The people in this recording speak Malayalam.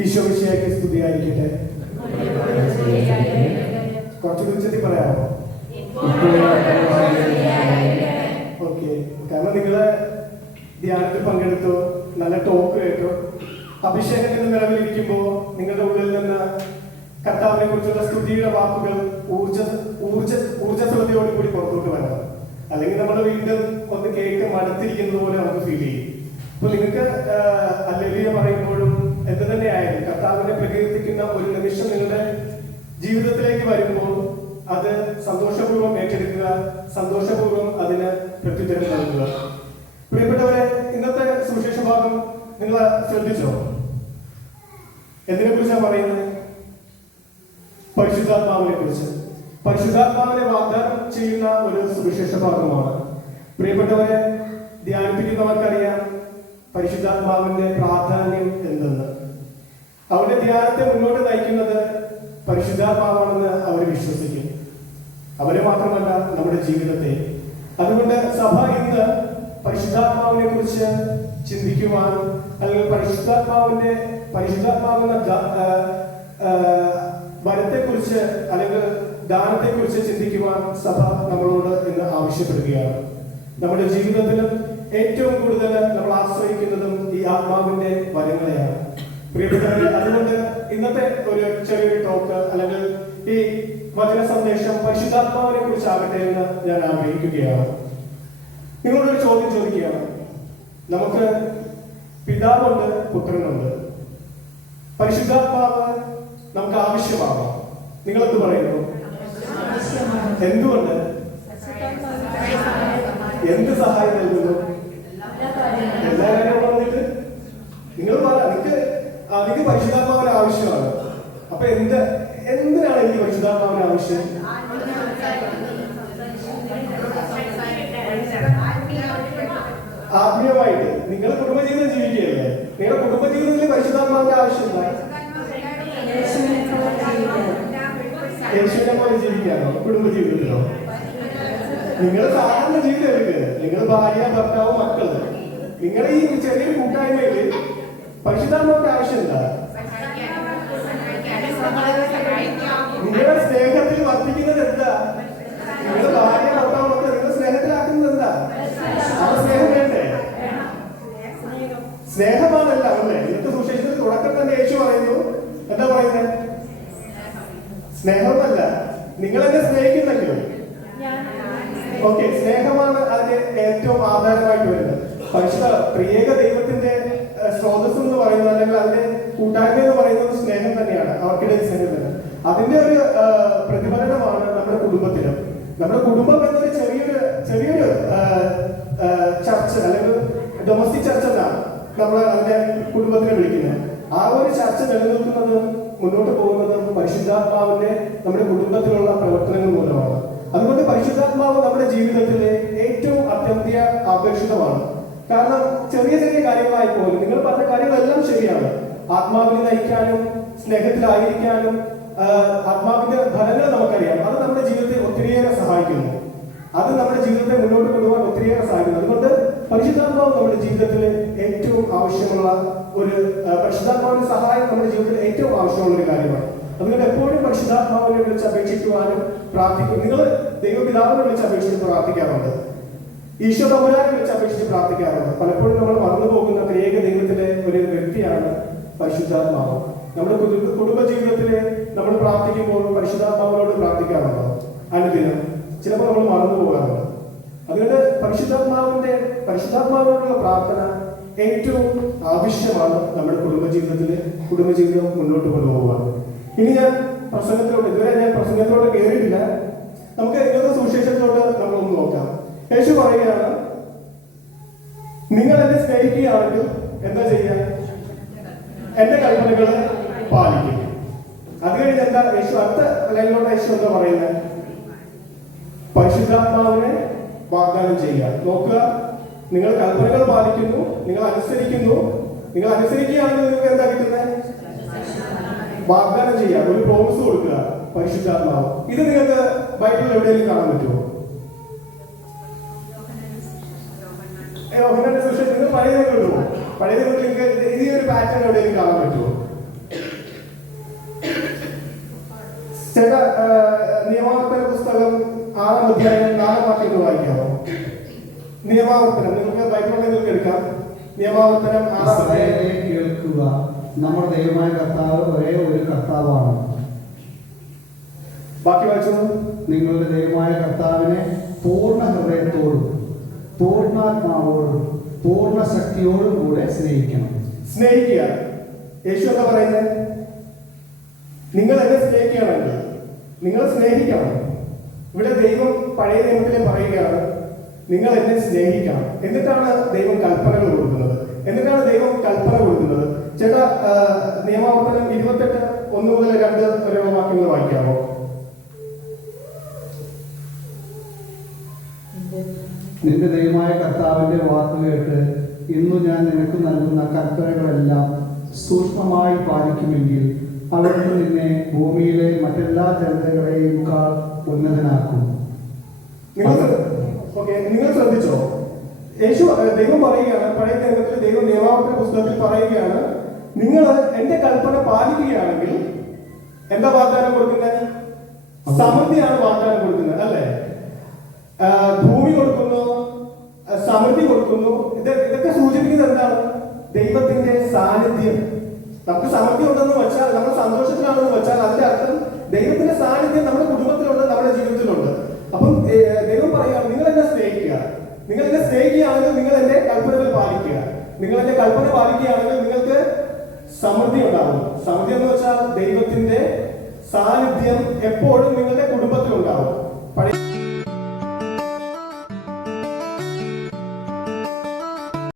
ഈശോ മിശിഹായ്ക്ക് സ്തുതിയായിരിക്കട്ടെ. കുറച്ച് ഉച്ചത്തിൽ പറയാമോ? ഓക്കെ. കാരണം നിങ്ങള് ധ്യാനത്തിൽ പങ്കെടുത്തു, നല്ല ടോക്ക് കേട്ടു. അഭിഷേകത്തിന്റെ നിലവിലിരിക്കുമ്പോ നിങ്ങളുടെ ഉള്ളിൽ നിന്ന് കർത്താവിനെ കുറിച്ചുള്ള സ്തുതിയുടെ വാക്കുകൾ ഊർജ്ജസ്വലതയോടുകൂടി പുറത്തോട്ട് വരണം. അല്ലെങ്കിൽ നമ്മൾ വീണ്ടും ഒന്ന് കേക്ക് മടുത്തിരിക്കുന്നത് പോലെ നമുക്ക് ഫീൽ ചെയ്യും. അപ്പൊ നിങ്ങൾക്ക് ഹല്ലേലൂയ പറയുമ്പോഴും എന്ത് തന്നെയായാലും കർത്താവിനെ പ്രകീർത്തിക്കുന്ന ഒരു നിമിഷം നിങ്ങളുടെ ജീവിതത്തിലേക്ക് വരുമ്പോൾ അത് സന്തോഷപൂർവ്വം ഏറ്റെടുക്കുക, സന്തോഷപൂർവ്വം അതിന് പ്രത്യുത്തരം നൽകുക. പ്രിയപ്പെട്ടവരെ, ഇന്നത്തെ സുവിശേഷ ഭാഗം നിങ്ങൾ ശ്രദ്ധിച്ചോ? എന്തിനെ കുറിച്ചാണ് പറയുന്നത്? പരിശുദ്ധാത്മാവിനെ കുറിച്ച്. പരിശുദ്ധാത്മാവിനെ വാഗ്ദാനം ചെയ്യുന്ന ഒരു സുവിശേഷ ഭാഗമാണ്. പ്രിയപ്പെട്ടവരെ, ധ്യാനിപ്പിക്കുന്നവർക്കറിയാം പരിശുദ്ധാത്മാവിന്റെ പ്രാധാന്യം എന്തെന്ന്. അവരുടെ ധ്യാനത്തെ മുന്നോട്ട് നയിക്കുന്നത് പരിശുദ്ധാത്മാവാണെന്ന് അവർ വിശ്വസിക്കും. അവരെ മാത്രമല്ല, നമ്മുടെ ജീവിതത്തെ. അതുകൊണ്ട് സഭ ഇന്ന് പരിശുദ്ധാത്മാവിനെ കുറിച്ച് ചിന്തിക്കുവാൻ, അല്ലെങ്കിൽ പരിശുദ്ധാത്മാവെന്ന വരത്തെ കുറിച്ച് അല്ലെങ്കിൽ ദാനത്തെ കുറിച്ച് ചിന്തിക്കുവാൻ സഭ നമ്മളോട് ഇന്ന് ആവശ്യപ്പെടുകയാണ്. നമ്മുടെ ജീവിതത്തിലും ഏറ്റവും കൂടുതൽ നമ്മൾ ആശ്രയിക്കുന്നതും ഈ ആത്മാവിന്റെ വരങ്ങളെയാണ്. പ്രിയപ്പെട്ടവരെ, അതുകൊണ്ട് ഇന്നത്തെ ഒരു ചെറിയൊരു ടോക്ക് അല്ലെങ്കിൽ ഈ വചന സന്ദേശം പരിശുദ്ധാത്മാവിനെ കുറിച്ചാകട്ടെ എന്ന് ഞാൻ ആഗ്രഹിക്കുകയാണ്. നിങ്ങളോടൊരു ചോദ്യം ചോദിക്കുകയാണ്. നമുക്ക് പിതാവുണ്ട്, പുത്രനുണ്ട്. പരിശുദ്ധാത്മാവ് നമുക്ക് ആവശ്യമാണോ? നിങ്ങളെന്ത് പറയുന്നു? എന്തുകൊണ്ട്? എന്ത് സഹായം നൽകുന്നു? എല്ലാ കാര്യവും പറഞ്ഞിട്ട് നിങ്ങൾ എനിക്ക് പരിശുദ്ധാത്മാവിന് ആവശ്യമാണ്. അപ്പൊ എന്തിനാണ് എനിക്ക് പരിശുദ്ധാത്മാവിന് ആവശ്യം? ആത്മീയമായിട്ട് നിങ്ങൾ കുടുംബജീവിതം ജീവിക്കുകയല്ലേ? നിങ്ങളുടെ കുടുംബജീവിതത്തിൽ പരിശുദ്ധാത്മാവിന്റെ ആവശ്യമില്ല. യേശുവിനെ ജീവിക്കാനോ? കുടുംബജീവിതത്തിലോ? നിങ്ങൾ സാധാരണ ജീവിതം എടുക്കുക. നിങ്ങൾ ഭാര്യ, ഭർത്താവ്, മക്കള്. നിങ്ങൾ ഈ ചെറിയൊരു കൂട്ടായ്മയില് പരിശുദ്ധാത്മാവിന്റെ ആവശ്യമില്ല. നിങ്ങളുടെ സ്നേഹത്തിൽ വർദ്ധിക്കുന്നത് എന്താ? നിങ്ങളുടെ ഭാര്യ, ഭർത്താവ്, മക്കൾ നിങ്ങൾ സ്നേഹത്തിലാക്കുന്നത് എന്താ? ആ സ്നേഹം വേണ്ടേ? സ്നേഹമാണല്ല അല്ലേ? ഇന്നത്തെ സുവിശേഷത്തിൽ തുടക്കം തന്നെ യേശു പറയുന്നു. എന്താ പറയുന്നത്? സ്നേഹമല്ല. നിങ്ങൾ എന്നെ സ്നേഹിക്കുന്നെങ്കിലും ഓക്കെ, സ്നേഹമാണ് അതിന് ഏറ്റവും ആധാരമായിട്ട് വരുന്നത്. പരിശുദ്ധ ത്രിയേക ദൈവത്തിന്റെ സ്രോതസ് എന്ന് പറയുന്നത്, അല്ലെങ്കിൽ അതിന്റെ കൂട്ടായ്മ എന്ന് പറയുന്നത് സ്നേഹം തന്നെയാണ്. അവർക്കിടയിൽ സ്നേഹം തന്നെ. അതിന്റെ ഒരു പ്രതിഫലനമാണ് നമ്മുടെ കുടുംബത്തിലും. നമ്മുടെ കുടുംബം എന്നൊരു ചെറിയൊരു ചർച്ച് അല്ലെങ്കിൽ ഡൊമസ്റ്റിക് ചർച്ച് എന്നാണ് നമ്മൾ അതിന്റെ കുടുംബത്തിനെ വിളിക്കുന്നത്. ആ ഒരു ചർച്ച നിലനിൽക്കുന്നതും മുന്നോട്ട് പോകുന്നതും പരിശുദ്ധാത്മാവിന്റെ നമ്മുടെ കുടുംബത്തിലുള്ള പ്രവർത്തനങ്ങൾ മൂലമാണ്. അതുകൊണ്ട് പരിശുദ്ധാത്മാവ് നമ്മുടെ ജീവിതത്തിലെ ഏറ്റവും അത്യന്ത ആപേക്ഷിതമാണ്. കാരണം ചെറിയ ചെറിയ കാര്യങ്ങളായി പോലും നിങ്ങൾ പറഞ്ഞ കാര്യങ്ങളെല്ലാം ശരിയാണ്. ആത്മാവിനെ നയിക്കാനും സ്നേഹത്തിലായിരിക്കാനും ആത്മാവിന്റെ ഫലങ്ങൾ നമുക്കറിയാം. അത് നമ്മുടെ ജീവിതത്തെ ഒത്തിരിയേറെ സഹായിക്കുന്നു. അത് നമ്മുടെ ജീവിതത്തെ മുന്നോട്ട് കൊണ്ടുപോകാൻ ഒത്തിരിയേറെ സഹായിക്കുന്നു. അതുകൊണ്ട് പരിശുദ്ധാത്മാവ് നമ്മുടെ ജീവിതത്തിൽ ഏറ്റവും ആവശ്യമുള്ള പരിശുദ്ധാത്മാവിന്റെ സഹായം നമ്മുടെ ജീവിതത്തിൽ ഏറ്റവും ആവശ്യമുള്ള ഒരു കാര്യമാണ്. അതുകൊണ്ട് എപ്പോഴും പരിശുദ്ധാത്മാവിനെ വിളിച്ച് അപേക്ഷിക്കുവാനും പ്രാർത്ഥിക്കും. നിങ്ങൾ ദൈവപിതാവിനെ വിളിച്ച് അപേക്ഷിച്ച് പ്രാർത്ഥിക്കാറുണ്ട്, ഈശോ തമ്പുരാനെ വിളിച്ച് അപേക്ഷിച്ച് പ്രാർത്ഥിക്കാറുണ്ട്. പലപ്പോഴും നമ്മൾ മറന്നു പോകുന്ന ത്രിയേക ദൈവത്തിലെ ഒരു വ്യക്തിയാണ് പരിശുദ്ധാത്മാവ്. നമ്മുടെ കുടുംബ ജീവിതത്തില് നമ്മൾ പ്രാർത്ഥിക്കുമ്പോൾ പരിശുദ്ധാത്മാവിനോട് പ്രാർത്ഥിക്കാറുണ്ടോ? അനുദിനം ചിലപ്പോൾ നമ്മൾ മറന്നു പോകാറുണ്ട്. അതുകൊണ്ട് പരിശുദ്ധാത്മാവിനോടുള്ള പ്രാർത്ഥന ഏറ്റവും ആവശ്യമാണ് നമ്മുടെ കുടുംബജീവിതം മുന്നോട്ട് കൊണ്ടുപോകുക. ഇനി ഇതുവരെ ഞാൻ പ്രസംഗത്തിലോട്ട് കയറിയിട്ടില്ല. നമുക്ക് ഇന്നത്തെ സുവിശേഷത്തിലോട്ട് നമ്മളൊന്ന് നോക്കാം. യേശു പറയുകയാണ്, നിങ്ങൾ എന്നെ സ്നേഹിക്കുകയാണെങ്കിൽ എന്താ ചെയ്യുക? എന്റെ കൽപ്പനകളെ പാലിക്കും. അത് കഴിഞ്ഞ് എന്താ യേശു അടുത്ത ലൈനിലോട്ട് യേശു എന്താ പറയുന്നത്? പരിശുദ്ധാത്മാവിനെ വാഗ്ദാനം ചെയ്യുക. നോക്കുക, നിങ്ങൾ കൽപ്പനകൾ പാലിക്കുന്നു, നിങ്ങൾ അനുസരിക്കുകയാണെങ്കിൽ നിങ്ങൾക്ക് എന്താ കിട്ടുന്നത്? വാഗ്ദാനം ചെയ്യുക, ഒരു പ്രോമിസ് കൊടുക്കുക, പരിശുദ്ധാത്മാവ്. ഇത് നിങ്ങൾക്ക് ബൈബിളിൽ എവിടെയെങ്കിലും കാണാൻ പറ്റുമോ? യോഹന്നാന്റെ സുവിശേഷം നിങ്ങൾ പഴയ നിയമത്തിൽ ഈ ഒരു പാറ്റേൺ എവിടെയെങ്കിലും കാണാൻ പറ്റുമോ? ചേട്ടാ, നിയമാവർത്തന പുസ്തകം 6-ാം അധ്യായം 4-ാം വാക്യം വായിക്കാമോ? നിയമാവർത്തനം നിങ്ങൾക്ക് ബൈബിളിൽ നിങ്ങൾക്ക് എടുക്കാം. നിയമാവർത്തനം 6-ാം അധ്യായം. കേൾക്കുക, നമ്മുടെ ദൈവമായ കർത്താവ് ഒരേ ഒരു കർത്താവാണ്. ബാക്കി വായിച്ചു. നിങ്ങളുടെ ദൈവമായ കർത്താവിനെ പൂർണ്ണ ഹൃദയത്തോടും പൂർണ്ണാത്മാവോടും പൂർണ്ണ ശക്തിയോടും കൂടെ സ്നേഹിക്കണം. സ്നേഹിക്കുക. യേശു എന്താ പറയുന്നത്? നിങ്ങൾ എന്നെ സ്നേഹിക്കുകയാണെങ്കിൽ നിങ്ങൾ സ്നേഹിക്കണം. ഇവിടെ ദൈവം പഴയ നിയമത്തിലെ പറയുകയാണ്, നിങ്ങൾ എന്നെ സ്നേഹിക്കണം. എന്നിട്ടാണ് ദൈവം കൽപ്പനകൾ കൊടുക്കുന്നത്. ചേട്ടാ, നിയമാവർത്തനം 28:1 മുതൽ 2 വരെയുള്ള വാക്യങ്ങൾ വായിക്കാമോ? നിന്റെ ദൈവമായ കർത്താവിന്റെ വാക്ക് കേട്ട് ഇന്നു ഞാൻ നിനക്ക് നൽകുന്ന കൽപ്പനകളെല്ലാം സൂക്ഷ്മമായി പാലിക്കുമെങ്കിൽ അവിടുന്ന് നിന്നെ ഭൂമിയിലെ മറ്റെല്ലാ ജനതകളെയും ഉന്നതനാക്കും. നിങ്ങൾ ശ്രദ്ധിച്ചോ? ദൈവം പറയുകയാണ്, പഴയ നിയമത്തിൽ ദൈവം നിയമാവർത്തന പുസ്തകത്തിൽ പറയുകയാണ്, നിങ്ങൾ എന്റെ കൽപ്പന പാലിക്കുകയാണെങ്കിൽ എന്താ വാഗ്ദാനം കൊടുക്കുന്നത്? സമൃദ്ധിയാണ് വാഗ്ദാനം കൊടുക്കുന്നത്, അല്ലേ? ഭൂമി കൊടുക്കുന്നു, സമൃദ്ധി കൊടുക്കുന്നു. ഇതൊക്കെ സൂചിപ്പിക്കുന്നത് എന്താണ്? ദൈവത്തിന്റെ സാന്നിധ്യം. നമുക്ക് സമൃദ്ധി ഉണ്ടെന്ന് വെച്ചാൽ, നമ്മൾ സന്തോഷത്തിലാണെന്ന് വെച്ചാൽ അതിന്റെ അർത്ഥം ദൈവത്തിന്റെ സാന്നിധ്യം നമ്മുടെ കുടുംബത്തിലുണ്ട്, നമ്മുടെ ജീവിതത്തിലുണ്ട്. അപ്പം ദൈവം പറയുകയാണ്, നിങ്ങൾ എന്നെ സ്നേഹിക്കുക. നിങ്ങൾ എന്നെ സ്നേഹിക്കുകയാണെങ്കിൽ നിങ്ങൾ എന്റെ കൽപ്പനകൾ പാലിക്കുക. നിങ്ങൾ എന്റെ കൽപ്പന പാലിക്കുകയാണെങ്കിൽ നിങ്ങൾക്ക് സമൃദ്ധി ഉണ്ടാകും. സമൃദ്ധി എന്ന് വെച്ചാൽ ദൈവത്തിന്റെ സാന്നിധ്യം എപ്പോഴും നിങ്ങളുടെ കുടുംബത്തിലുണ്ടാവും.